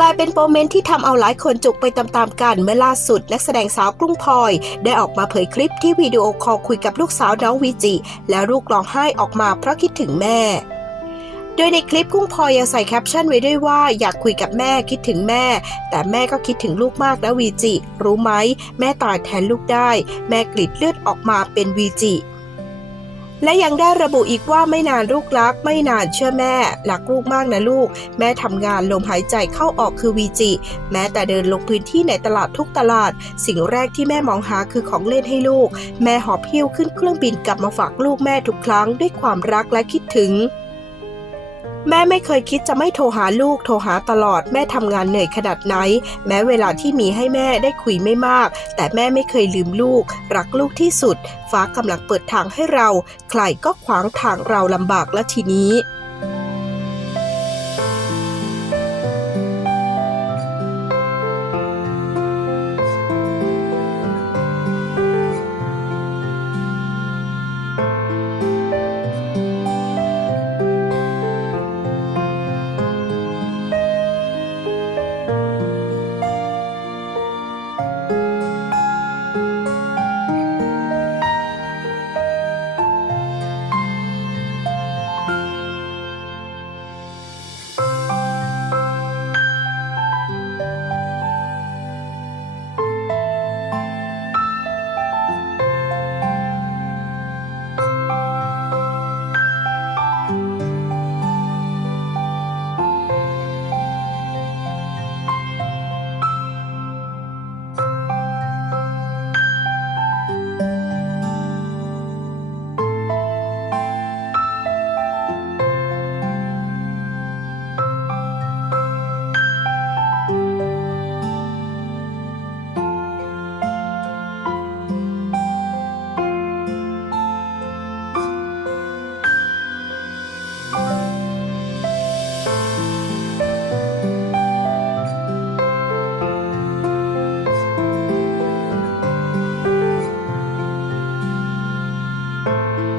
กลายเป็นโมเมนต์ที่ทำเอาหลายคนจุกไปตามๆกันเมื่อล่าสุด นักแสดงสาวกรุงพลอย ได้ออกมาเผยคลิปที่วิดีโอคอลคุยกับลูกสาวน้องวีจิ และลูกร้องไห้ออกมาเพราะคิดถึงแม่โดยในคลิปกุ้งพลอยยังใส่แคปชั่นไว้ด้วยว่าอยากคุยกับแม่คิดถึงแม่ แต่แม่ก็คิดถึงลูกมากนะวีจิ รู้ไหม แม่ตายแทนลูกได้ แม่กรีดเลือดออกมาเป็นวีจิ และยังได้ระบุอีกว่าไม่นานลูกรัก ไม่นานเชื่อแม่รักลูกมากนะลูก แม่ทำงานลมหายใจเข้าออกคือวีจิ แม้แต่เดินลงพื้นที่ในตลาดทุกตลาด สิ่งแรกที่แม่มองหาคือของเล่นให้ลูก แม่หอบหิ้วขึ้นเครื่องบินกลับมาฝากลูกแม่ทุกครั้งด้วยความรักและคิดถึง แม่ไม่เคยคิดจะไม่โทรหาลูกโทรหาตลอดแม่ทำงานเหนื่อยขนาดไหน แม้เวลาที่มีให้แม่ได้คุยไม่มาก แต่แม่ไม่เคยลืมลูก รักลูกที่สุด ฟ้ากำลังเปิดทางให้เรา ใครก็ขวางทางเราลำบากและทีนี้ Música